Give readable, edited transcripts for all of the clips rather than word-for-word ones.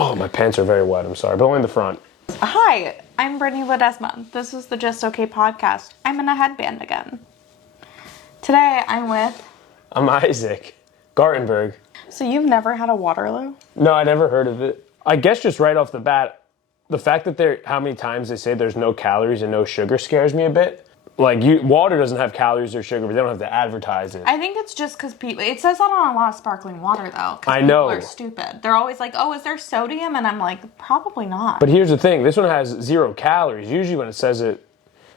Oh, my pants are very wet. I'm sorry, but only the front. Hi, I'm Brittany Ledesma. This is the Just Okay podcast. I'm in a headband again. Today I'm Isaac Gartenberg. So you've never had a Waterloo? No, I never heard of it. I guess just right off the bat, the fact that how many times they say there's no calories and no sugar scares me a bit. Like, water doesn't have calories or sugar, but they don't have to advertise it. I think it's just because people... It says that on a lot of sparkling water, though. I know. People are stupid. They're always like, oh, is there sodium? And I'm like, probably not. But here's the thing. This one has 0 calories. Usually when it says it,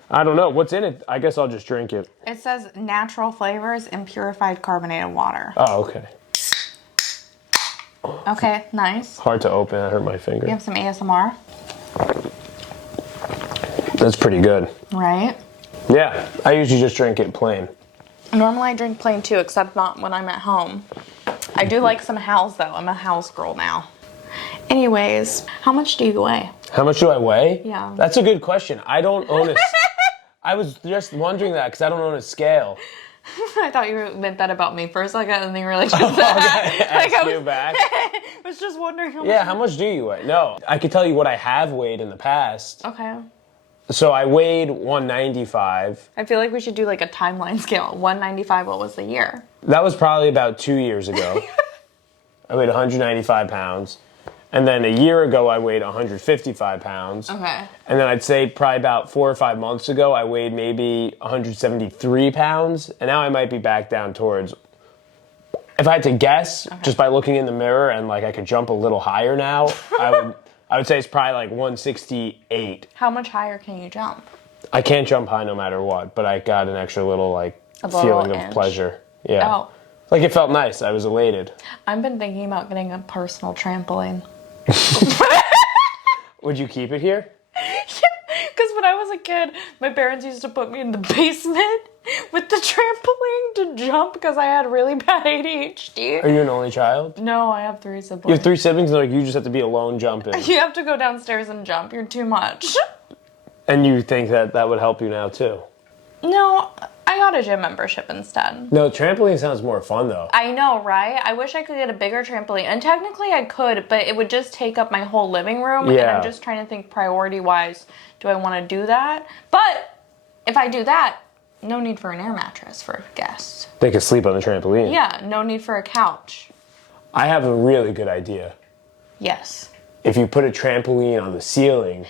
I don't know. What's in it? I guess I'll just drink it. It says natural flavors and purified carbonated water. Oh, okay. Okay, nice. Hard to open. I hurt my finger. You have some ASMR? That's pretty good. Right? Yeah, I usually just drink it plain. Normally I drink plain too, except not when I'm at home. I do like some Hal's though. I'm a Hal's girl now. Anyways, how much do you weigh? How much do I weigh? Yeah. That's a good question. I don't own a... I was just wondering that because I don't own a scale. I thought you meant that about me for a second, and then you were like, Okay. Ask you back. I was just wondering how much. Yeah, how much do you weigh? No, I could tell you what I have weighed in the past. Okay. So I weighed 195. I feel like we should do like a timeline scale. 195, what was the year? That was probably about 2 years ago. I weighed 195 pounds. And then a year ago, I weighed 155 pounds. Okay. And then I'd say probably about 4 or 5 months ago, I weighed maybe 173 pounds. And now I might be back down towards, if I had to guess, just by looking in the mirror and like I could jump a little higher now, I would say it's probably like 168. How much higher can you jump? I can't jump high no matter what, but I got an extra little like feeling of pleasure. Yeah. Oh. Like it felt nice. I was elated. I've been thinking about getting a personal trampoline. Would you keep it here? Because when I was a kid, my parents used to put me in the basement with the trampoline to jump because I had really bad ADHD. Are you an only child? No, I have 3 siblings. You have 3 siblings, and like you just have to be alone jumping. You have to go downstairs and jump. You're too much. And you think that would help you now too? No, I got a gym membership instead. No, trampoline sounds more fun though. I know, right? I wish I could get a bigger trampoline. And technically I could, but it would just take up my whole living room. Yeah. And I'm just trying to think priority-wise, do I want to do that? But if I do that, no need for an air mattress for guests. They could sleep on the trampoline. Yeah, no need for a couch. I have a really good idea. Yes. If you put a trampoline on the ceiling,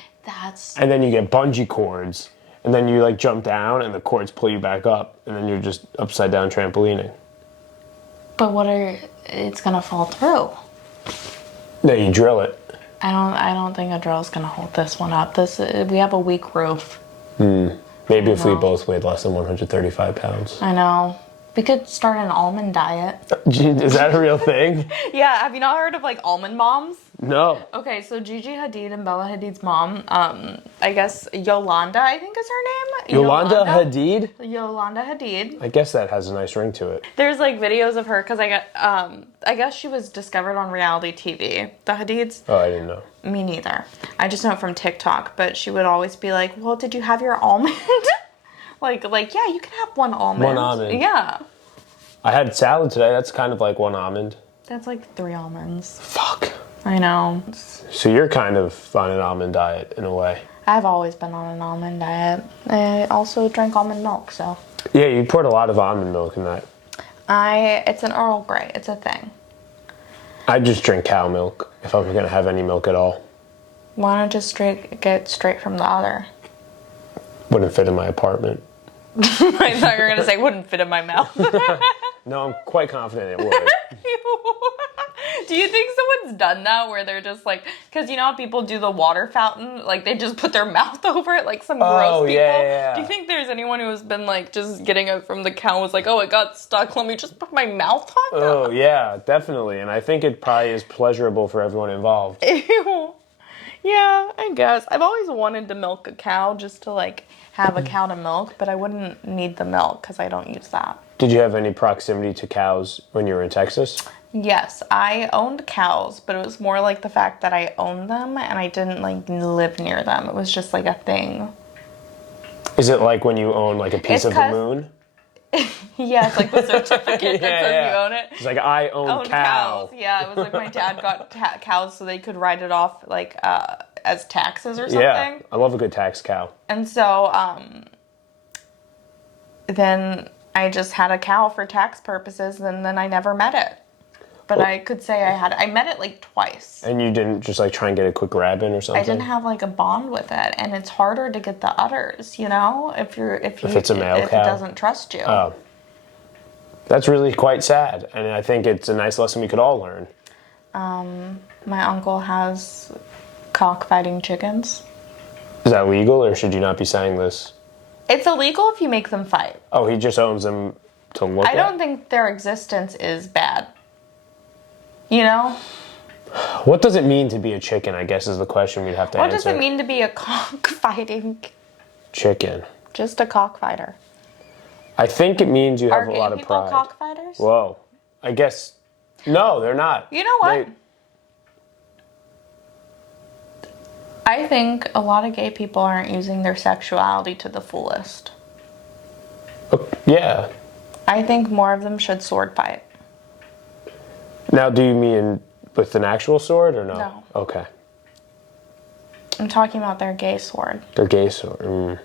and then you get bungee cords, and then you like jump down and the cords pull you back up, and then you're just upside down trampolining. But it's gonna fall through. No, you drill it. I don't think a drill's gonna hold this one up. We have a weak roof. Maybe if we both weighed less than 135 pounds. I know. We could start an almond diet. Is that a real thing? Yeah, have you not heard of like almond moms? No. Okay, so Gigi Hadid and Bella Hadid's mom, I guess Yolanda, I think is her name. Yolanda Hadid? Yolanda Hadid. I guess that has a nice ring to it. There's like videos of her because I guess she was discovered on reality TV. The Hadids. Oh, I didn't know. Me neither. I just know it from TikTok, but she would always be like, well, did you have your almond? like, yeah, you can have one almond. One almond. Yeah. I had salad today. That's kind of like one almond. That's like 3 almonds. Fuck. I know. So you're kind of on an almond diet in a way. I've always been on an almond diet. I also drink almond milk, so. Yeah, you poured a lot of almond milk in that. It's an Earl Grey. It's a thing. I just drink cow milk if I'm going to have any milk at all. Why not just get straight from the other? Wouldn't fit in my apartment. I thought you were going to say wouldn't fit in my mouth. No, I'm quite confident it would. Do you think someone's done that where they're just like, because you know how people do the water fountain, like they just put their mouth over it, like some gross people? Yeah. Do you think there's anyone who has been like just getting it from the cow and was like, oh, it got stuck, let me just put my mouth on it? Oh, yeah, definitely. And I think it probably is pleasurable for everyone involved. Ew. Yeah, I guess. I've always wanted to milk a cow just to like have a cow to milk, but I wouldn't need the milk because I don't use that. Did you have any proximity to cows when you were in Texas? Yes, I owned cows, but it was more like the fact that I owned them and I didn't like live near them. It was just like a thing. Is it like when you own like a piece of the moon? Yeah, it's like the certificate that says you own it. It's like, I own cow. Cows. Yeah, it was like my dad got cows so they could write it off like as taxes or something. Yeah, I love a good tax cow. And so then I just had a cow for tax purposes, and then I never met it. But I could say I met it like twice. And you didn't just like try and get a quick grab in or something? I didn't have like a bond with it, and it's harder to get the udders, you know, if it's a male cow? it doesn't trust you. Oh. That's really quite sad, and I think it's a nice lesson we could all learn. My uncle has cockfighting chickens. Is that legal, or should you not be saying this? It's illegal if you make them fight. Oh, he just owns them to look at? I don't think their existence is bad. You know? What does it mean to be a chicken, I guess, is the question we'd have to answer. What does it mean to be a cockfighting chicken? Just a cockfighter. I think it means you have a lot of pride. Are gay people cockfighters? Whoa. I guess... No, they're not. You know what? I think a lot of gay people aren't using their sexuality to the fullest. Yeah. I think more of them should sword fight. Now, do you mean with an actual sword or no? No. Okay. I'm talking about their gay sword. Their gay sword. Mm.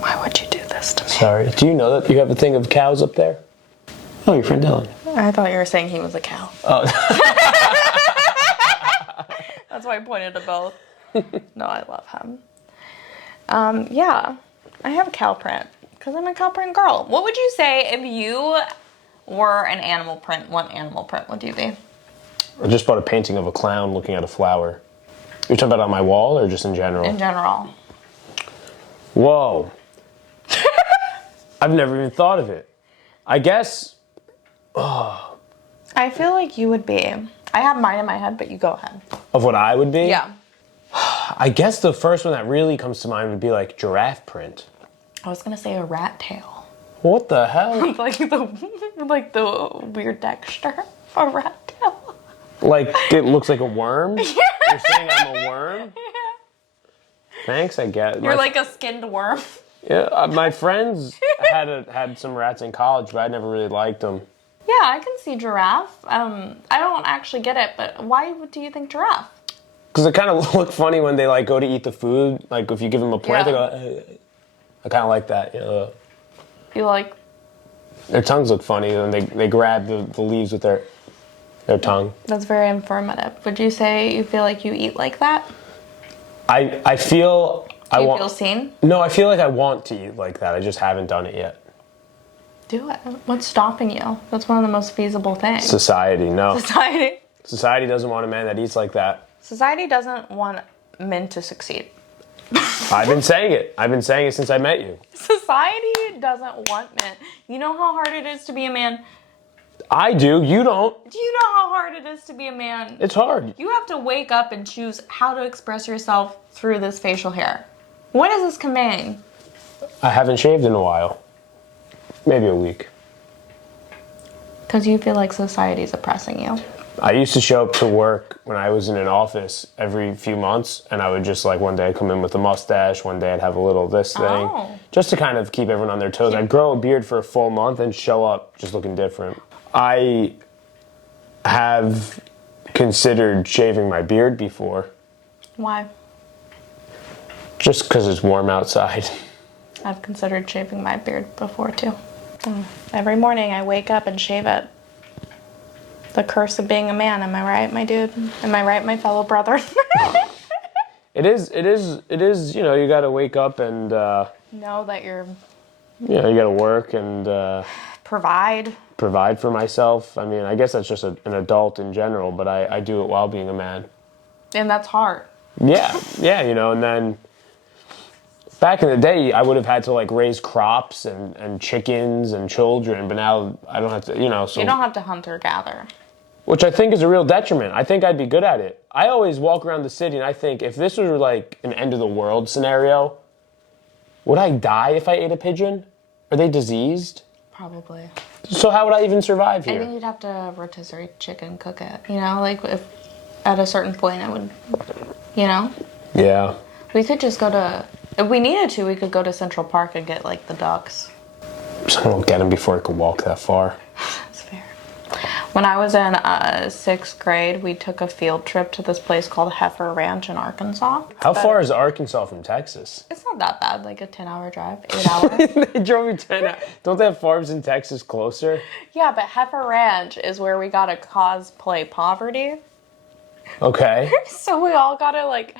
Why would you do this to me? Sorry. Do you know that you have a thing of cows up there? Oh, your friend Dylan. I thought you were saying he was a cow. Oh. That's why I pointed to both. No, I love him. Yeah, I have a cow print because I'm a cow print girl. What would you say if you were an animal print? What animal print would you be? I just bought a painting of a clown looking at a flower. You're talking about on my wall or just in general? In general. Whoa. I've never even thought of it. I guess... Oh. I feel like you would be. I have mine in my head, but you go ahead. Of what I would be? Yeah. I guess the first one that really comes to mind would be like giraffe print. I was going to say a rat tail. What the hell? like the weird texture of a rat tail. Like it looks like a worm? Yeah. You're saying I'm a worm? Yeah. Thanks, I guess. You're like a skinned worm. Yeah, my friends had some rats in college, but I never really liked them. Yeah, I can see giraffe. I don't actually get it, but why do you think giraffe? Because they kind of look funny when they like go to eat the food. Like if you give them a plant, Yeah. they go. I kind of like that. You know. You like? Their tongues look funny when they grab the leaves with their tongue. That's very informative. Would you say you feel like you eat like that? I feel. Do you feel seen? No, I feel like I want to eat like that. I just haven't done it yet. Do it. What's stopping you? That's one of the most feasible things. Society, no. Society. Society doesn't want a man that eats like that. Society doesn't want men to succeed. I've been saying it. I've been saying it since I met you. Society doesn't want men. You know how hard it is to be a man? I do. You don't. Do you know how hard it is to be a man? It's hard. You have to wake up and choose how to express yourself through this facial hair. What is this conveying? I haven't shaved in a while. Maybe a week. Because you feel like society's oppressing you. I used to show up to work when I was in an office every few months, and I would just like one day I'd come in with a mustache, one day I'd have a little this thing, just to kind of keep everyone on their toes. I'd grow a beard for a full month and show up just looking different. I have considered shaving my beard before. Why? Just because it's warm outside. I've considered shaving my beard before too. Every morning I wake up and shave it. The curse of being a man, am I right, my dude? Am I right, my fellow brother? It is, you know, you gotta wake up and, know that you're... you know, you gotta work and, Provide for myself. I mean, I guess that's just an adult in general, but I do it while being a man. And that's hard. Yeah, you know, and then back in the day, I would have had to like raise crops and chickens and children, but now I don't have to, you know. So, you don't have to hunt or gather. Which I think is a real detriment. I think I'd be good at it. I always walk around the city and I think if this was like an end of the world scenario, would I die if I ate a pigeon? Are they diseased? Probably. So how would I even survive here? I think you'd have to rotisserie chicken cook it. You know, like if at a certain point it would, you know? Yeah. We could just go to, if we needed to, we could go to Central Park and get like the ducks. Someone will get him before he could walk that far. That's fair. When I was in 6th grade, we took a field trip to this place called Heifer Ranch in Arkansas. How far is Arkansas from Texas? It's not that bad, like a 10-hour drive, 8 hours. They drove me 10 hours. Don't they have farms in Texas closer? Yeah, but Heifer Ranch is where we got to cosplay poverty. Okay. So we all got to, like...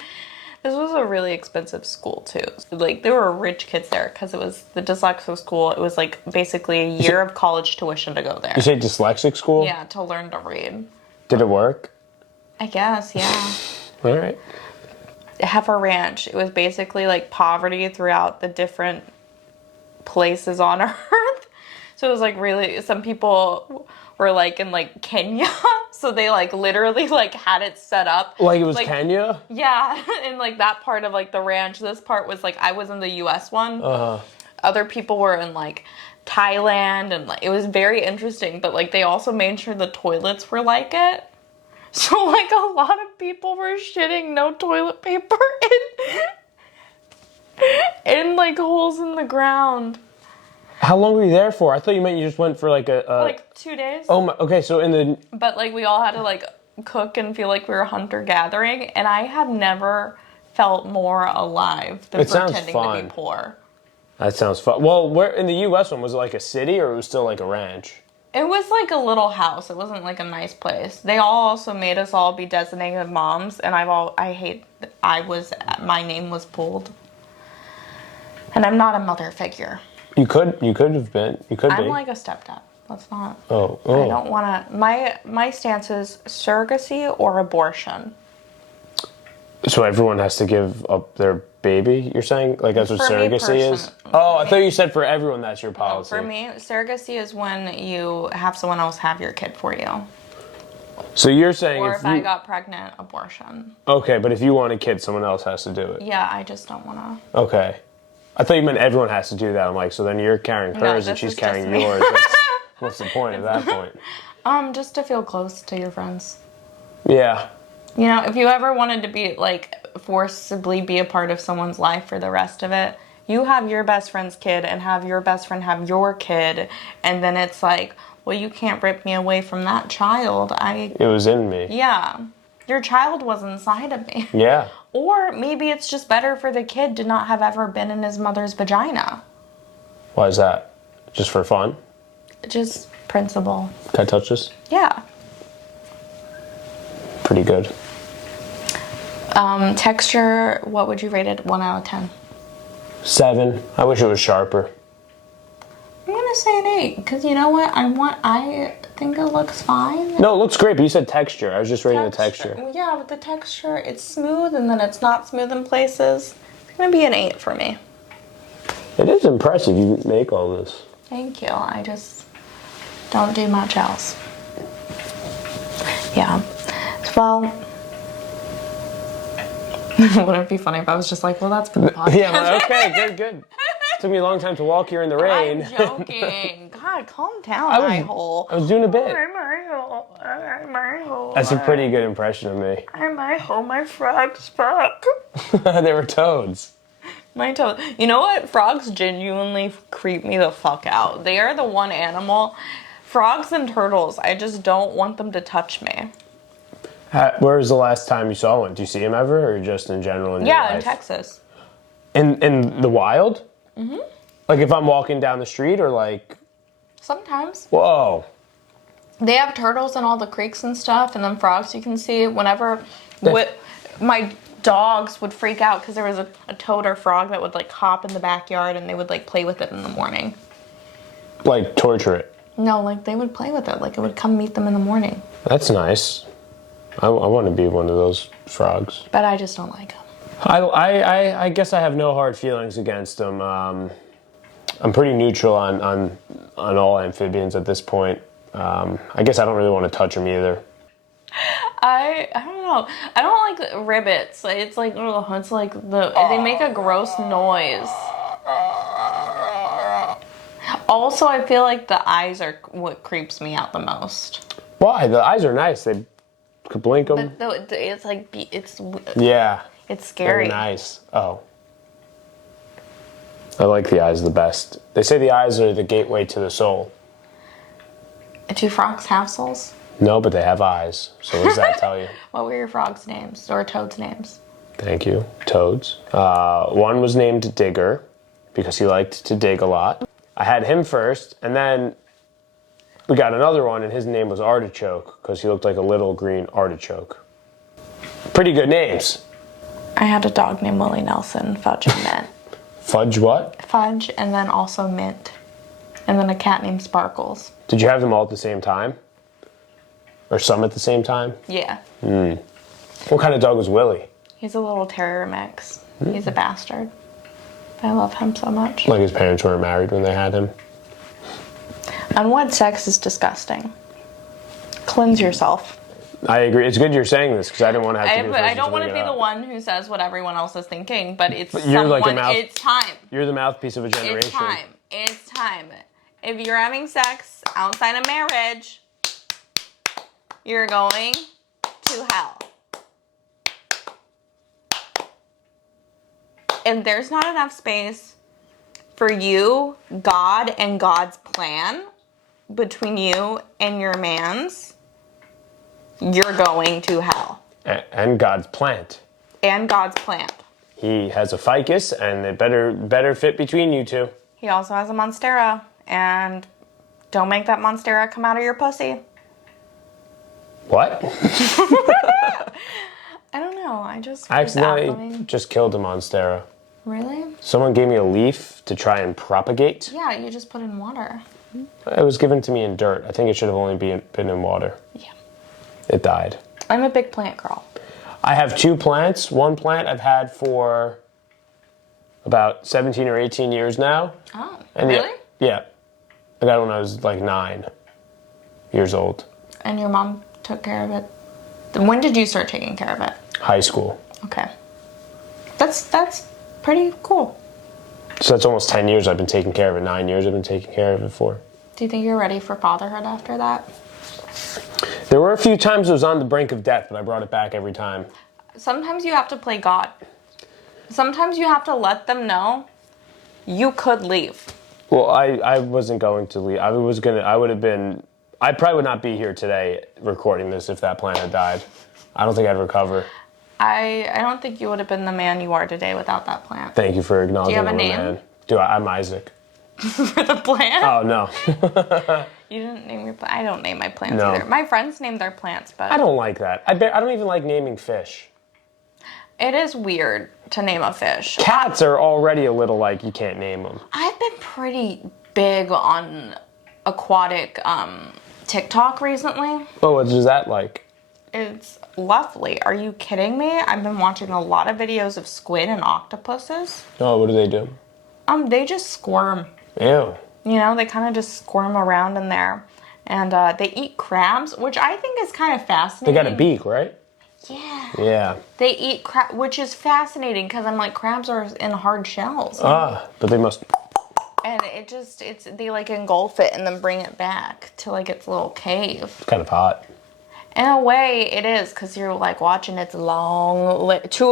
This was a really expensive school, too. Like, there were rich kids there because it was the dyslexic school. It was, like, basically a year of college tuition to go there. You say dyslexic school? Yeah, to learn to read. Did it work? I guess, yeah. All right. Heifer Ranch. It was basically, like, poverty throughout the different places on Earth. So it was, like, really... Some people were, like, in, like, Kenya... So they, like, literally, like, had it set up. Like it was like, Kenya? Yeah, in, like, that part of, like, the ranch. This part was, like, I was in the U.S. one. Other people were in, like, Thailand. And, like, it was very interesting. But, like, they also made sure the toilets were like it. So, like, a lot of people were shitting no toilet paper in like, holes in the ground. How long were you there for? I thought you meant you just went for like like 2 days. Oh my, okay, so in the... But like we all had to like cook and feel like we were hunter-gathering, and I have never felt more alive than pretending to be poor. That sounds fun. Well, where in the U.S. one, was it like a city or it was still like a ranch? It was like a little house. It wasn't like a nice place. They all also made us all be designated moms, and my name was pulled. And I'm not a mother figure. You could have been. You could be. I'm like a stepdad. That's not. Oh. I don't want to. My stance is surrogacy or abortion. So everyone has to give up their baby, you're saying? Like that's what For me surrogacy is? Oh, I thought you said for everyone that's your policy. No, for me, surrogacy is when you have someone else have your kid for you. So you're saying or if I got pregnant, abortion. Okay, but if you want a kid, someone else has to do it. Yeah, I just don't want to. Okay. I thought you meant everyone has to do that. I'm like, so then you're carrying hers and she's carrying yours. What's the point at that point? Just to feel close to your friends. Yeah. You know, if you ever wanted to be, like, forcibly be a part of someone's life for the rest of it, you have your best friend's kid and have your best friend have your kid, and then it's like, well, you can't rip me away from that child. It was in me. Yeah. Your child was inside of me. Yeah. Or maybe it's just better for the kid to not have ever been in his mother's vagina. Why is that? Just for fun? Just principle. Can I touch this? Yeah. Pretty good. Texture, what would you rate it? 1 out of 10? 7. I wish it was sharper. I'm gonna say an 8, because you know what? I think it looks fine. No, it looks great, but you said texture. I was just rating the texture. Yeah, but the texture, it's smooth, and then it's not smooth in places. It's gonna be an 8 for me. It is impressive you make all this. Thank you. I just don't do much else. Yeah. Well, wouldn't it be funny if I was just like, well, that's for the podcast. Yeah, well, okay, good. Took me a long time to walk here in the rain. I'm joking. God, calm down, eye-hole. I was doing a bit. I'm eye-hole. That's a pretty good impression of me. I'm eye-hole. My frogs fuck. They were toads. My toad. You know what? Frogs genuinely creep me the fuck out. They are the one animal. Frogs and turtles, I just don't want them to touch me. Where was the last time you saw one? Do you see them ever, or just in general in your life? Yeah, in Texas. In the wild? Mm-hmm. Like if I'm walking down the street, or like... Sometimes. Whoa. They have turtles in all the creeks and stuff, and then frogs you can see. Whenever my dogs would freak out because there was a toad or frog that would like hop in the backyard, and they would like play with it in the morning. Like torture it? No, like they would play with it. Like it would come meet them in the morning. That's nice. I want to be one of those frogs. But I just don't like them. I guess I have no hard feelings against them. I'm pretty neutral on all amphibians at this point. I guess I don't really want to touch them either. I don't know. I don't like ribbits. It's like, ugh, it's like they make a gross noise. Also, I feel like the eyes are what creeps me out the most. Why? The eyes are nice. They could blink them. But it's like, yeah. It's scary. They're nice. Oh. I like the eyes the best. They say the eyes are the gateway to the soul. Do frogs have souls? No, but they have eyes. So what does that tell you? What were your frogs' names or toads' names? Thank you. Toads. One was named Digger because he liked to dig a lot. I had him first, and then we got another one, and his name was Artichoke because he looked like a little green artichoke. Pretty good names. I had a dog named Willie Nelson, Fudge and Mint. Fudge what? Fudge, and then also Mint. And then a cat named Sparkles. Did you have them all at the same time? Or some at the same time? Yeah. What kind of dog was Willie? He's a little terrier mix. He's a bastard. I love him so much. Like his parents weren't married when they had him? Unwed sex is disgusting. Cleanse yourself. I agree. It's good you're saying this because I didn't want to have to be the person I don't want to bring be it the up. one who says what everyone else is thinking, but it's you're like a someone. mouth- It's time. You're the mouthpiece of a generation. It's time. It's time. If you're having sex outside of marriage, you're going to hell. If there's not enough space for you, God, and God's plan between you and your man's, you're going to hell. And God's plant. And God's plant. He has a ficus, and it better fit between you two. He also has a monstera, and don't make that monstera come out of your pussy. What? I don't know. I just I was affirming. accidentally just killed a monstera. Really? Someone gave me a leaf to try and propagate. Yeah, you just put in water. It was given to me in dirt. I think it should have only been in water. Yeah. It died. I'm a big plant girl. I have 2 plants. One plant I've had for about 17 or 18 years now. Oh, And really? Yeah. I got it when I was like 9 years old. And your mom took care of it. When did you start taking care of it? High school. Okay. That's pretty cool. So that's almost 10 years I've been taking care of it. 9 years I've been taking care of it for. Do you think you're ready for fatherhood after that? There were a few times it was on the brink of death, but I brought it back every time. Sometimes you have to play God. Sometimes you have to let them know you could leave. Well, I wasn't going to leave. I probably would not be here today recording this if that plant had died. I don't think I'd recover. I don't think you would have been the man you are today without that plant. Thank you for acknowledging Do you have a I'm name? man. Do I? I'm Isaac. For the plant? Oh, no. You didn't name your plant. I don't name my plants No. either. My friends name their plants, but I don't like that. I don't even like naming fish. it is weird to name a fish. Cats are already a little like you can't name them. I've been pretty big on aquatic TikTok recently. Oh, what is that like? It's lovely. Are you kidding me? I've been watching a lot of videos of squid and octopuses. Oh, what do they do? They just squirm. Ew. You know, they kind of just squirm around in there. And they eat crabs, which I think is kind of They fascinating. got a beak, right? Yeah. Yeah. They eat crab, which is fascinating because I'm like, crabs are in hard shells. But they must... And they like engulf it and then bring it back to like its little cave. It's kind of hot. In a way, it is because you're like watching its two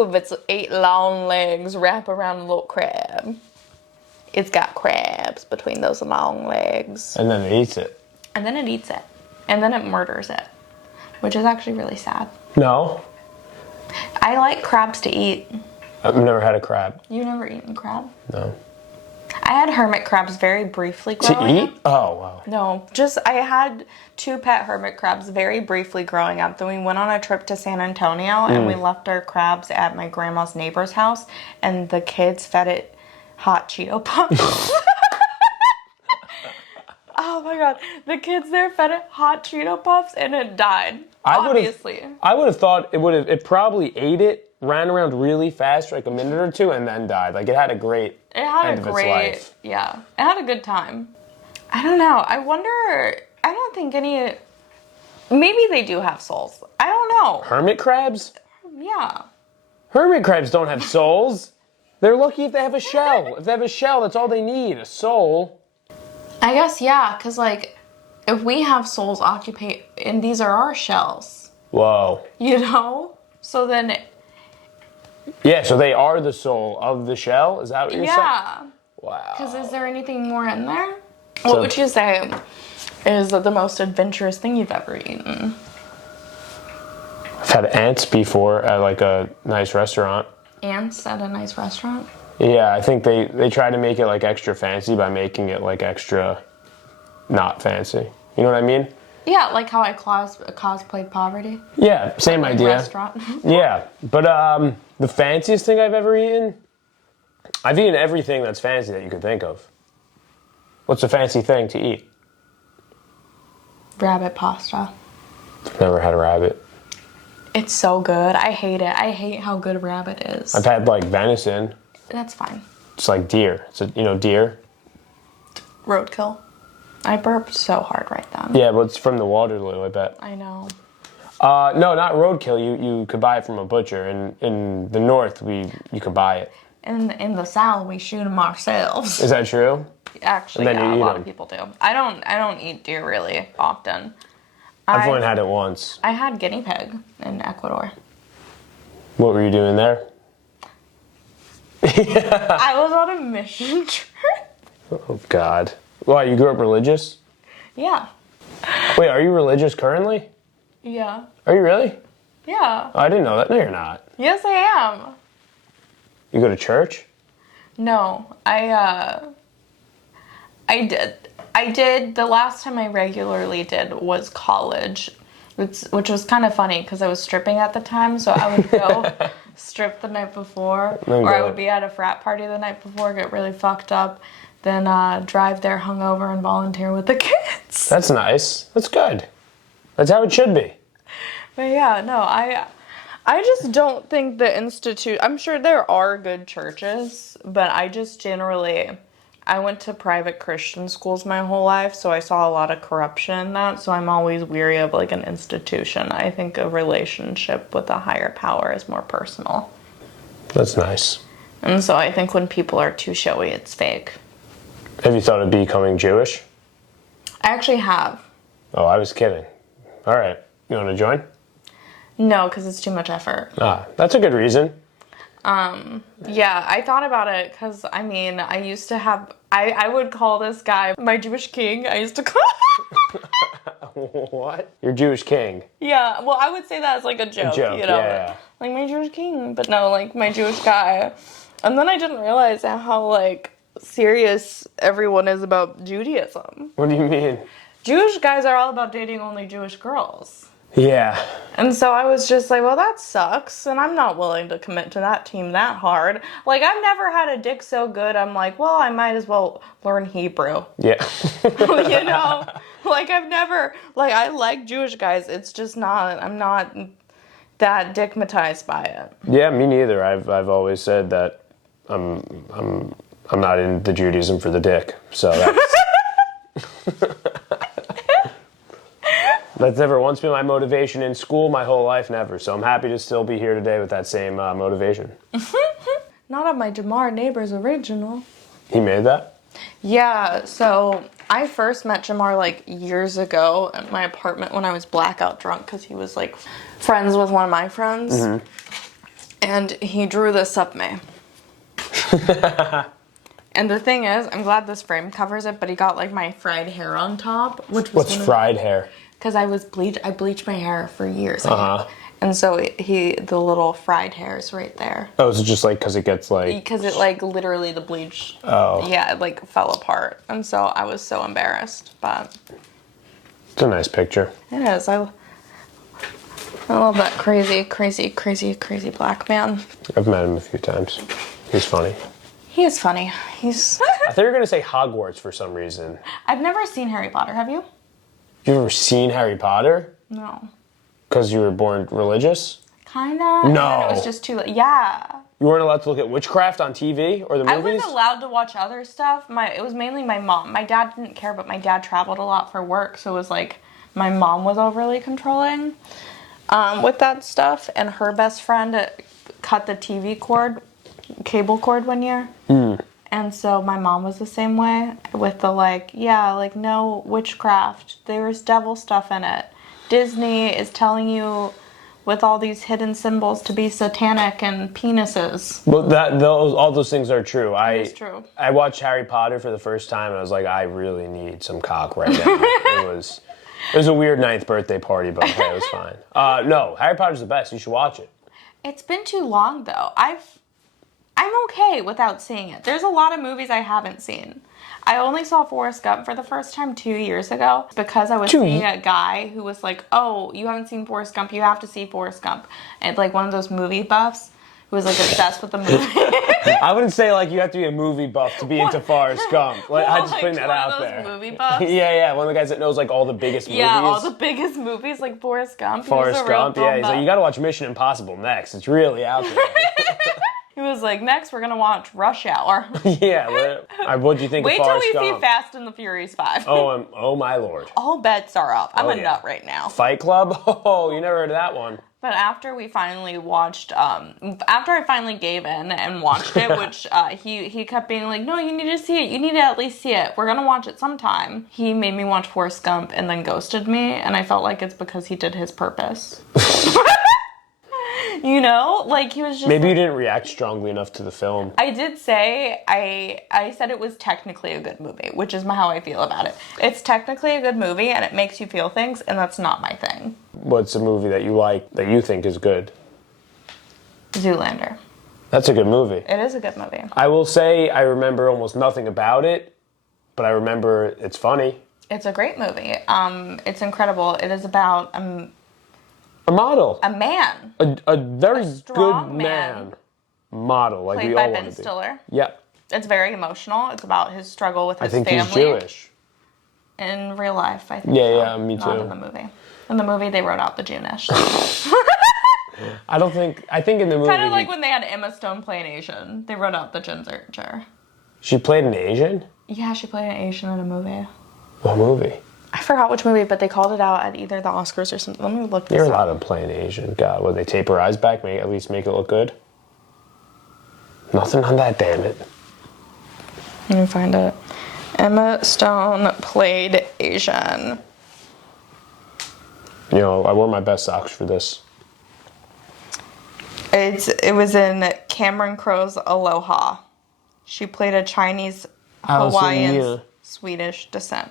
of its 8 long legs wrap around a little crab. It's got crabs between those long legs. And then it eats it. And then it eats it. And then it murders it. Which is actually really sad. No. I like crabs to eat. I've never had a crab. You never eaten crab? No. I had hermit crabs very briefly To growing eat? up. Oh, wow. No, just I had 2 pet hermit crabs very briefly growing up. Then we went on a trip to San Antonio and we left our crabs at my grandma's neighbor's house and the kids fed it hot Cheeto Puffs. Oh my god. The kids there fed it hot Cheeto Puffs and it died. Obviously. I would have thought it probably ate it, ran around really fast for like a minute or 2, and then died. Like it had a great end of its life. Yeah. It had a good time. I don't know. I wonder, I don't think maybe they do have souls. I don't know. Hermit crabs? Yeah. Hermit crabs don't have souls. They're lucky if they have a shell. If they have a shell, that's all they need. A soul. I guess, yeah, because, like, if we have souls occupy, and these are our shells, Whoa. you know? So then, Yeah, so they are the soul of the shell? Is that what you're saying? yeah. Wow. Because is there anything more in there? So- What would you say is the most adventurous thing you've ever eaten? I've had ants before at like a nice restaurant. Ants at a nice restaurant? Yeah, I think they try to make it like extra fancy by making it like extra not fancy. You know what I mean? Yeah, like how I cosplayed poverty. Yeah, same Like idea. restaurant. Yeah, but the fanciest thing I've ever eaten, I've eaten everything that's fancy that you could think of. What's a fancy thing to eat? Rabbit pasta. Never had a rabbit. It's so good. I hate it. I hate how good rabbit is. I've had like venison. That's fine. It's like deer. It's deer. Roadkill. I burped so hard right then. Yeah, but it's from the Waterloo, I bet. I know. No, not roadkill. You could buy it from a butcher. In the north, you could buy it. In the South, we shoot them ourselves. Is that true? Actually, And then yeah, you a eat lot them. of people do. I don't eat deer really often. I've only had it once. I had guinea pig in Ecuador. What were you doing there? I was on a mission trip. Oh, God. Why, you grew up religious? Yeah. Wait, are you religious currently? Yeah. Are you really? Yeah. Oh, I didn't know that. No, you're not. Yes, I am. You go to church? No, I did. The last time I regularly did was college, which was kind of funny because I was stripping at the time, so I would go strip the night before, or I would be at a frat party the night before, get really fucked up, then drive there hungover and volunteer with the kids. That's nice. That's good. That's how it should be. But yeah, no, I just don't think the institute. I'm sure there are good churches, but I just generally. I went to private Christian schools my whole life, so I saw a lot of corruption in that, so I'm always weary of like an institution. I think a relationship with a higher power is more personal. That's nice. And so I think when people are too showy, it's fake. Have you thought of becoming Jewish? I actually have. Oh, I was kidding. All right. You want to join? No, because it's too much effort. Ah, that's a good reason. Yeah, I thought about it because, I mean, I used to have... I would call this guy my Jewish king. I used to call... What? You're Jewish king. Yeah, well, I would say that as like a joke, you know? yeah. Like, my Jewish king, but no, like, my Jewish guy. And then I didn't realize how, like, serious everyone is about Judaism. What do you mean? Jewish guys are all about dating only Jewish girls. Yeah. And so I was just like, well, that sucks, and I'm not willing to commit to that team that hard. Like, I've never had a dick so good, I'm like, well, I might as well learn Hebrew. Yeah. You know? Like, I've never, like, I like Jewish guys, it's just not, I'm not that dickmatized by it. Yeah, me neither. I've always said that I'm not into Judaism for the dick. So that's that's never once been my motivation in school, my whole life, never. So I'm happy to still be here today with that same motivation. Not on my Jamar Neighbors original. He made that? Yeah, so I first met Jamar like years ago at my apartment when I was blackout drunk because he was like friends with one of my friends. Mm-hmm. And he drew this up me. And the thing is, I'm glad this frame covers it, but he got like my fried hair on top, which was What's fried hair? Because I bleached my hair for years. Uh-huh. And so the little fried hair is right there. Oh, is it just like because it gets like... Because it like literally the bleach, Oh. yeah, it like fell apart. And so I was so embarrassed, but... It's a nice picture. It is. I love that crazy black man. I've met him a few times. He's funny. He is funny. He's... I thought you were going to say Hogwarts for some reason. I've never seen Harry Potter, have you? You ever seen Harry Potter? No. Because you were born religious? Kinda. No. It was just too late. Yeah. You weren't allowed to look at witchcraft on TV or the movies? I wasn't allowed to watch other stuff. It was mainly my mom. My dad didn't care, but my dad traveled a lot for work, so it was like my mom was overly controlling with that stuff. And her best friend cut the cable cord one year. Mm. And so my mom was the same way with the no witchcraft. There's devil stuff in it. Disney is telling you with all these hidden symbols to be satanic and penises. Well, all those things are true. It's true. I watched Harry Potter for the first time, and I was like, I really need some cock right now. It was a weird 9th birthday party, but okay, it was fine. No, Harry Potter's the best. You should watch it. It's been too long, though. I'm okay without seeing it. There's a lot of movies I haven't seen. I only saw Forrest Gump for the first time 2 years ago because I was seeing a guy who was like, oh, you haven't seen Forrest Gump, you have to see Forrest Gump. And like one of those movie buffs who was like obsessed with the movie. I wouldn't say like you have to be a movie buff to be into Forrest Gump. Like, I'm just putting that out there. Movie buffs? Yeah, one of the guys that knows like all the biggest movies. Yeah, all the biggest movies like Forrest Gump. Forrest Gump, yeah. He's like, you gotta watch Mission Impossible next. It's really out there. He was like, next we're gonna watch Rush Hour. Yeah, what'd you think of Forrest Gump? Wait till we see Fast and the Furious 5. Oh my lord. All bets are up. I'm a nut right now. Fight Club? Oh, you never heard of that one. But after we finally watched, after I finally gave in and watched it, which he kept being like, no, you need to see it. You need to at least see it. We're going to watch it sometime. He made me watch Forrest Gump and then ghosted me. And I felt like it's because he did his purpose. You know? Like, he was just... Maybe you didn't react strongly enough to the film. I did say, I said it was technically a good movie, which is how I feel about it. It's technically a good movie, and it makes you feel things, and that's not my thing. What's a movie that you like, that you think is good? Zoolander. That's a good movie. It is a good movie. I will say I remember almost nothing about it, but I remember it's funny. It's a great movie. It's incredible. It is about... a model. A man. A very good man. man. Model, like Played we by all want Ben to be. Stiller. Yep. It's very emotional. It's about his struggle with his I think family. he's Jewish. In real life, I think. Yeah, me too. Not in the movie. In the movie, they wrote out the Jewish. I think in the movie... Kind of like when they had Emma Stone play an Asian. They wrote out the ginger. She played an Asian? Yeah, she played an Asian in a movie. What movie? I forgot which movie, but they called it out at either the Oscars or something. Let me look this You're up. allowed to play an Asian. God, would they tape her eyes back? At least make it look good? Nothing on that, damn it. Let me find it. Emma Stone played Asian. You know, I wore my best socks for this. It was in Cameron Crowe's Aloha. She played a Chinese, Hawaiian, Swedish descent.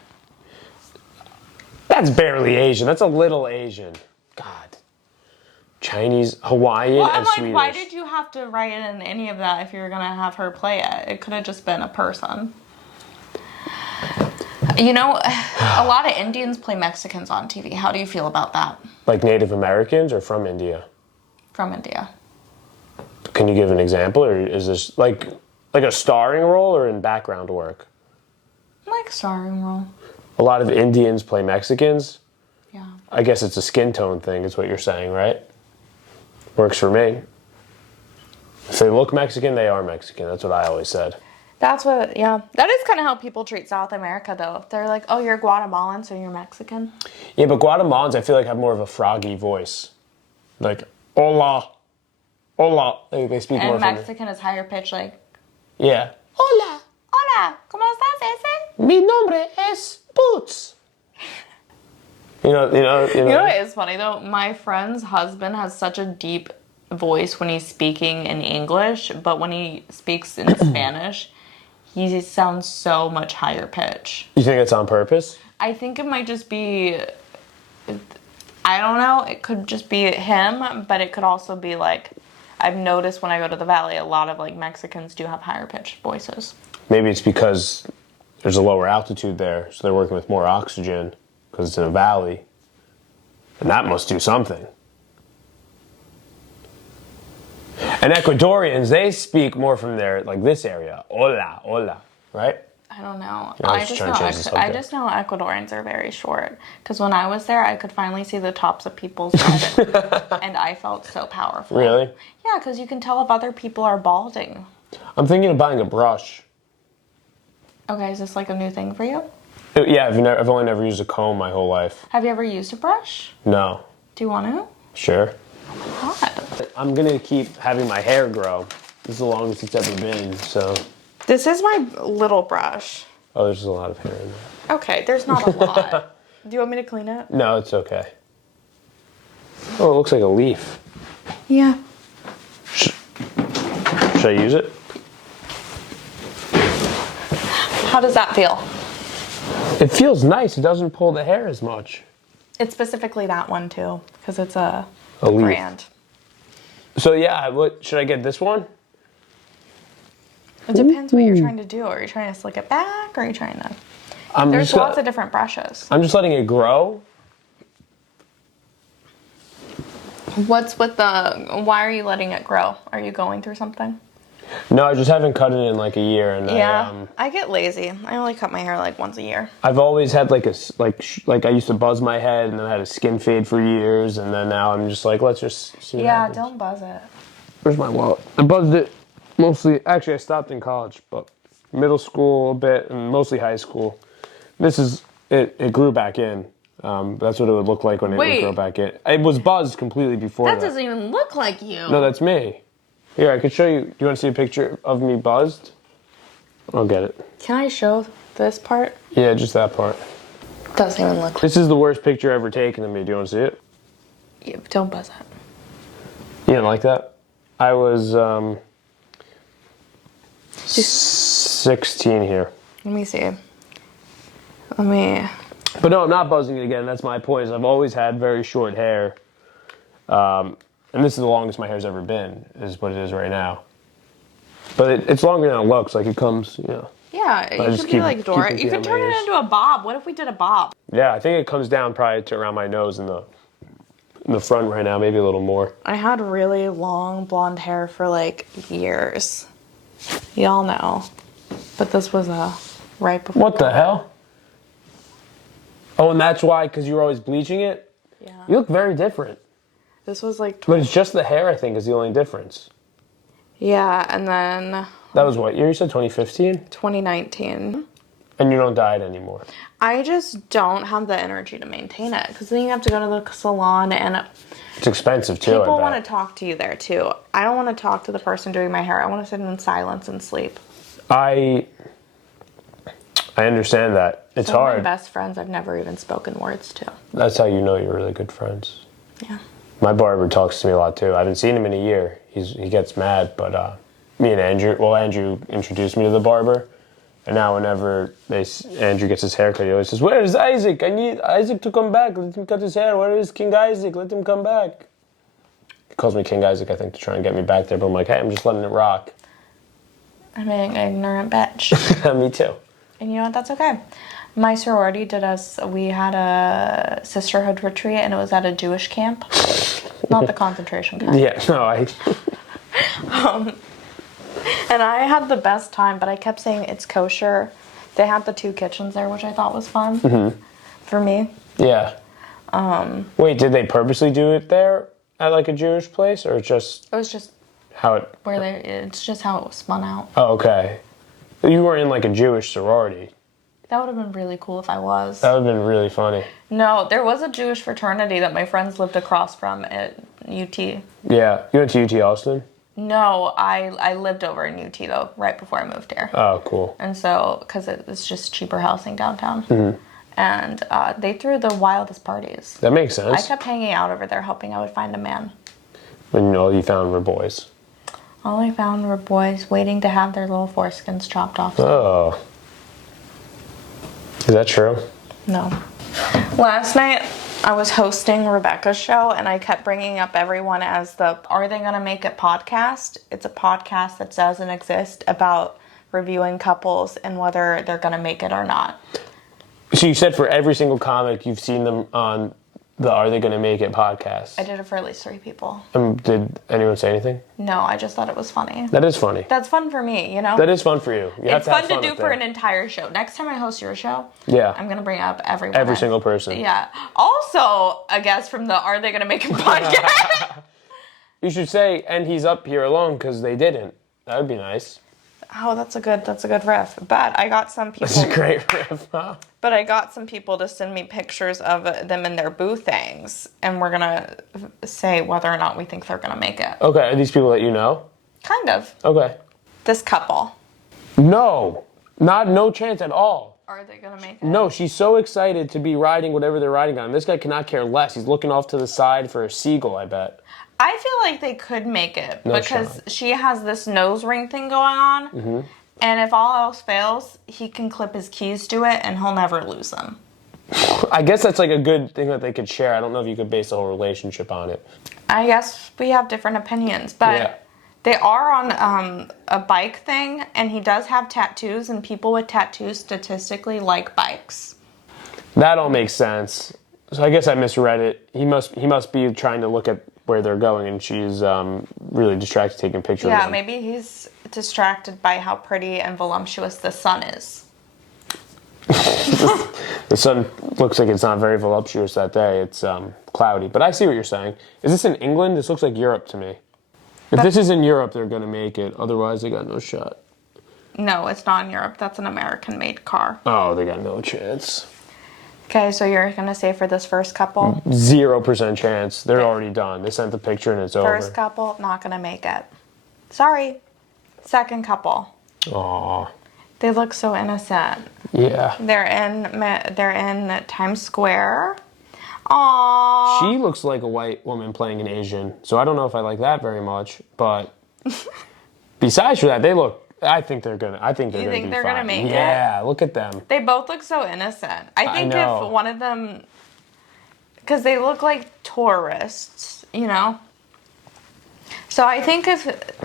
That's barely Asian. That's a little Asian. God. Chinese, Hawaiian, Well, and I'm like, Swedish. why did you have to write in any of that if you were going to have her play it? It could have just been a person. You know, a lot of Indians play Mexicans on TV. How do you feel about that? Like Native Americans or from India? From India. Can you give an example, or is this like a starring role or in background work? Like starring role. A lot of Indians play Mexicans. Yeah. I guess it's a skin tone thing, is what you're saying, right? Works for me. If they look Mexican, they are Mexican. That's what I always said. That's what, yeah. That is kind of how people treat South America, though. They're like, oh, you're Guatemalan, so you're Mexican. Yeah, but Guatemalans, I feel like, have more of a froggy voice. Like, hola, hola. They speak more And from Mexican is higher pitched, like, yeah. Hola. hola, ¿cómo estás, ese? Mi nombre es Boots. You know. You know what is funny, though? My friend's husband has such a deep voice when he's speaking in English, but when he speaks in Spanish, he sounds so much higher pitch. You think it's on purpose? I think it might just be, I don't know, it could just be him, but it could also be like, I've noticed when I go to the valley, a lot of like Mexicans do have higher pitched voices. Maybe it's because there's a lower altitude there, so they're working with more oxygen because it's in a valley. And that must do something. And Ecuadorians, they speak more from their, like this area. Hola, hola, right? I don't know. I was trying to change the subject. I just know Ecuadorians are very short. Because when I was there, I could finally see the tops of people's heads. And I felt so powerful. Really? Yeah, because you can tell if other people are balding. I'm thinking of buying a brush. Okay, is this like a new thing for you? Yeah, I've only never used a comb my whole life. Have you ever used a brush? No. Do you want to? Sure. God. I'm going to keep having my hair grow. This is the longest it's ever been, so... This is my little brush. Oh, there's a lot of hair in there. Okay, there's not a lot. Do you want me to clean it? No, it's okay. Oh, it looks like a leaf. Yeah. Should I use it? How does that feel? It feels nice. It doesn't pull the hair as much. It's specifically that one too, because it's a leaf. brand. So yeah, what should I get? This one? It depends what you're trying to do. Are you trying to slick it back, or are you trying to? There's lots of different brushes. I'm just letting it grow. What's with the? Why are you letting it grow? Are you going through something? No, I just haven't cut it in like a year, and Yeah, I get lazy. I only cut my hair like once a year. I've always had like I used to buzz my head, and then I had a skin fade for years, and then now I'm just like, let's just see what happens. Don't buzz it. Where's my wallet? I buzzed it mostly. Actually, I stopped in college, but middle school a bit, and mostly high school. This is it. It grew back in. That's what it would look like when it would grow back in. It was buzzed completely before that. That doesn't even look like you. No, that's me. Here, I could show you. Do you want to see a picture of me buzzed? I'll get it. Can I show this part? Yeah, just that part. Doesn't even look like. This is the worst picture ever taken of me. Do you want to see it? Yeah, don't buzz it. You didn't like that? I was 16 here. Let me see. Let me. But no, I'm not buzzing it again. That's my point. Is I've always had very short hair. And this is the longest my hair's ever been, is what it is right now. But it's longer than it looks. Like it comes, you know. Yeah, you could be like Dora. You could turn it into a bob. What if we did a bob? Yeah, I think it comes down probably to around my nose in the front right now, maybe a little more. I had really long blonde hair for like years. Y'all know. But this was right before. What the hell? Oh, and that's why, because you were always bleaching it? Yeah. You look very different. This was like. But it's just the hair, I think, is the only difference. Yeah, and then. That was what year you said? 2015? 2019. And you don't dye it anymore. I just don't have the energy to maintain it, because then you have to go to the salon, and it's expensive too. People want to talk to you there too. I don't want to talk to the person doing my hair. I want to sit in silence and sleep. I understand that. It's hard. My best friends I've never even spoken words to. That's how you know you're really good friends. Yeah. My barber talks to me a lot too. I haven't seen him in a year. He gets mad, but me and Andrew introduced me to the barber, and now whenever Andrew gets his haircut, he always says, "Where's Isaac? I need Isaac to come back. Let him cut his hair. Where is King Isaac? Let him come back." He calls me King Isaac, I think, to try and get me back there, but I'm like, hey, I'm just letting it rock. I'm an ignorant bitch. Me too. And you know what? That's okay. My sorority we had a sisterhood retreat, and it was at a Jewish camp. Not the concentration camp. Yeah, no, and I had the best time, but I kept saying it's kosher. They had the 2 kitchens there, which I thought was fun for me. Yeah. Wait, did they purposely do it there at like a Jewish place, or just? It was just how it. It's just how it was spun out. Oh, okay. You were in like a Jewish sorority. That would have been really cool if I was. That would have been really funny. No, there was a Jewish fraternity that my friends lived across from at UT. Yeah. You went to UT Austin? No, I lived over in UT, though, right before I moved here. Oh, cool. And so, because it's just cheaper housing downtown. Mm-hmm. And they threw the wildest parties. That makes sense. I kept hanging out over there, hoping I would find a man. And all you found were boys. All I found were boys waiting to have their little foreskins chopped off. Oh. Is that true? No. Last night, I was hosting Rebecca's show, and I kept bringing up everyone as the Are They Gonna Make It podcast. It's a podcast that doesn't exist about reviewing couples and whether they're gonna make it or not. So you said for every single comic, you've seen them on the Are They Gonna Make It podcast? I did it for at least 3 people. Did anyone say anything? No, I just thought it was funny. That is funny. That's fun for me, you know? That is fun for you. It's fun to do for an entire show. Next time I host your show, yeah, I'm going to bring up everyone. Every single person. Yeah. Also, a guest from the Are They Gonna Make It podcast. You should say, and he's up here alone because they didn't. That would be nice. Oh, that's a good riff. But I got some people. That's a great riff, huh? But I got some people to send me pictures of them in their boo things, and we're gonna say whether or not we think they're gonna make it. Okay, are these people that you know? Kind of. Okay. This couple. No chance at all. Are they gonna make it? No, she's so excited to be riding whatever they're riding on. This guy cannot care less. He's looking off to the side for a seagull, I bet. I feel like they could make it No because shot. she has this nose ring thing going on. Mm-hmm. And if all else fails, he can clip his keys to it and he'll never lose them. I guess that's like a good thing that they could share. I don't know if you could base the whole relationship on it. I guess we have different opinions, but Yeah. they are on a bike thing, and he does have tattoos, and people with tattoos statistically like bikes. That all makes sense. So I guess I misread it. He must be trying to look at where they're going, and she's really distracted taking pictures of Yeah, them. maybe he's distracted by how pretty and voluptuous the sun is. The sun looks like it's not very voluptuous that day. It's cloudy. But I see what you're saying. Is this in England? This looks like Europe to me. If this is in Europe, they're going to make it. Otherwise, they got no shot. No, it's not in Europe. That's an American-made car. Oh, they got no chance. Okay, so you're going to say for this first couple? 0% chance. They're already done. They sent the picture and it's First over. couple, not going to make it. Sorry. Second couple. Aw. They look so innocent. Yeah. They're in Times Square. Aww. She looks like a white woman playing an Asian, so I don't know if I like that very much. But besides for that, I think they're gonna. I think they're You gonna think be they're fine. gonna make it? Yeah, look at them. They both look so innocent. I think know. if one of them, because they look like tourists, you know. So I think if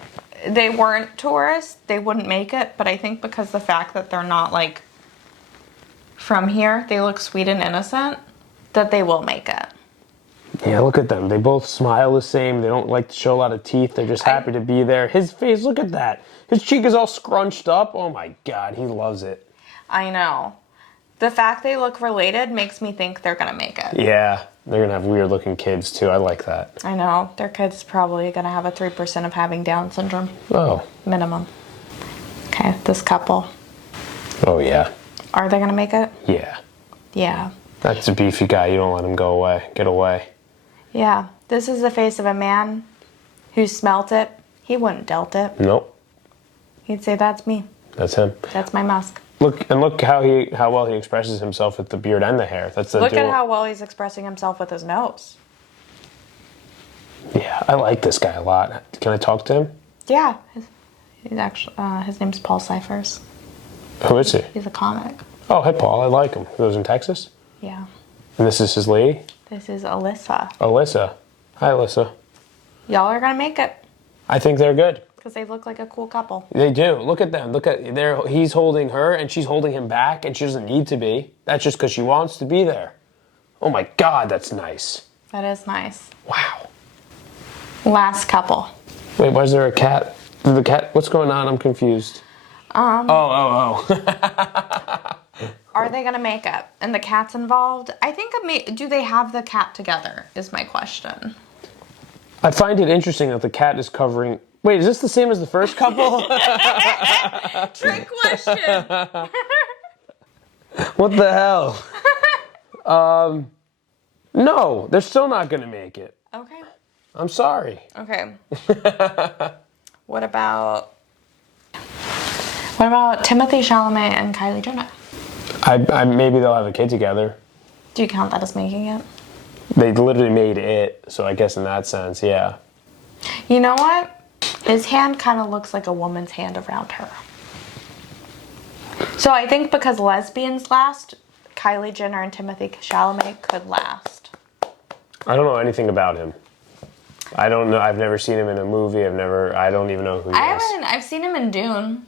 they weren't tourists, they wouldn't make it. But I think because the fact that they're not like from here, they look sweet and innocent, that they will make it. Yeah, look at them. They both smile the same. They don't like to show a lot of teeth. They're just happy to be there. His face, look at that. His cheek is all scrunched up. Oh my God, he loves it. I know. The fact they look related makes me think they're gonna make it. Yeah, they're gonna have weird looking kids too. I like that. I know. Their kid's probably gonna have a 3% of having Down syndrome. Oh. Minimum. Okay, this couple. Oh yeah. Are they gonna make it? Yeah. Yeah. That's a beefy guy. You don't let him go away. Get away. Yeah. This is the face of a man who smelt it. He wouldn't dealt it. Nope. He'd say, that's me. That's him. That's my musk. Look how well he expresses himself with the beard and the hair. That's the Look dual. at how well he's expressing himself with his nose. Yeah, I like this guy a lot. Can I talk to him? Yeah. He's actually, his name's Paul Cyphers. Who is he? He's a comic. Oh, hey Paul, I like him. He lives in Texas. Yeah. And this is his lady, This is Alyssa. Alyssa. Hi, Alyssa. Y'all are gonna make it. I think they're good. Because they look like a cool couple. They do. Look at them. He's holding her and she's holding him back and she doesn't need to be. That's just because she wants to be there. Oh my God, that's nice. That is nice. Wow. Last couple. Wait, why is there a cat? The cat, what's going on? I'm confused. Oh. Are they gonna make it? And the cat's involved? I think do they have the cat together is my question. I find it interesting that the cat is covering... Wait, is this the same as the first couple? Trick question. What the hell? No, they're still not going to make it. Okay. I'm sorry. Okay. What about Timothy Chalamet and Kylie Jenner? I maybe they'll have a kid together. Do you count that as making it? They literally made it, so I guess in that sense, yeah. You know what? His hand kind of looks like a woman's hand around her. So I think because lesbians last, Kylie Jenner and Timothy Chalamet could last. I don't know anything about him. I don't know. I've never seen him in a movie. I don't even know who he is. I've seen him in Dune.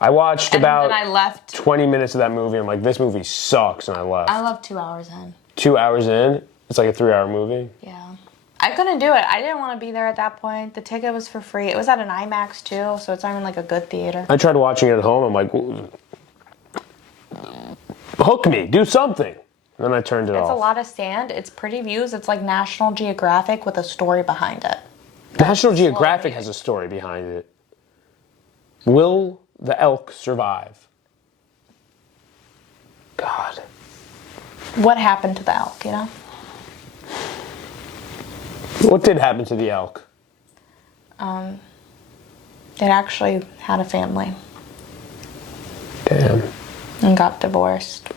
I watched And about then I left. 20 minutes of that movie. I'm like, this movie sucks, and I left. I left 2 hours in. 2 hours in, it's like a 3-hour movie. Yeah. I couldn't do it. I didn't want to be there at that point. The ticket was for free. It was at an IMAX too, so it's not even like a good theater. I tried watching it at home. I'm like, hook me, do something. And then I turned it It's off. a lot of sand. It's pretty views. It's like National Geographic with a story behind it. National Geographic has a story behind it. Will the elk survive? God. What happened to the elk, you know? What did happen to the elk? It actually had a family. Damn. and got divorced.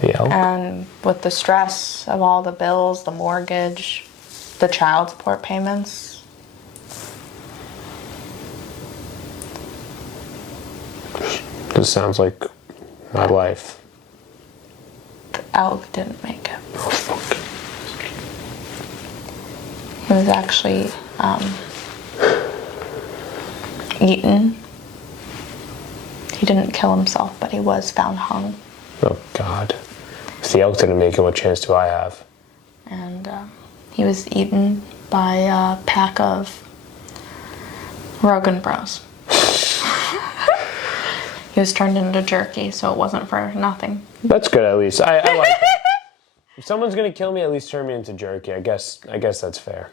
The elk. And with the stress of all the bills, the mortgage, the child support payments. This sounds like my life. The elk didn't make it. Oh, fuck. He was actually eaten. He didn't kill himself, but he was found hung. Oh, God. If the elk didn't make it, what chance do I have? And he was eaten by a pack of Rogan Bros. He was turned into jerky, so it wasn't for nothing. That's good, at least. I like that. If someone's gonna kill me, at least turn me into jerky. I guess that's fair.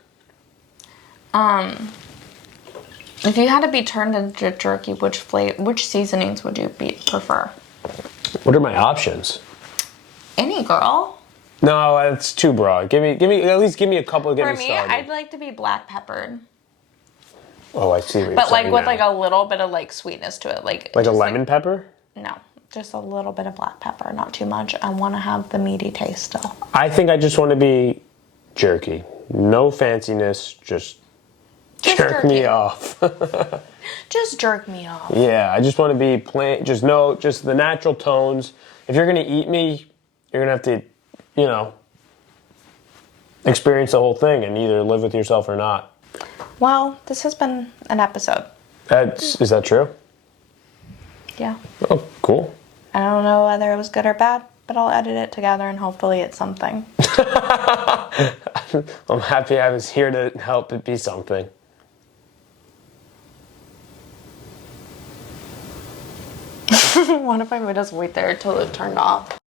If you had to be turned into jerky, which seasonings would you prefer? What are my options? Any girl. No, it's too broad. Give me at least give me a couple to get For me me, started. I'd like to be black peppered. Oh, I see what you're But like saying with now. like a little bit of like sweetness to it. Like a just, lemon pepper? No, just a little bit of black pepper, not too much. I want to have the meaty taste still. I think I just want to be jerky. No fanciness, just jerk me jerky. off. Just jerk me off. Yeah, I just want to be plain, just the natural tones. If you're going to eat me, you're going to have to, experience the whole thing and either live with yourself or not. Well, this has been an episode. Is that true? Yeah. Oh, cool. I don't know whether it was good or bad, but I'll edit it together and hopefully it's something. I'm happy I was here to help it be something. What if I would just wait there till it turned off?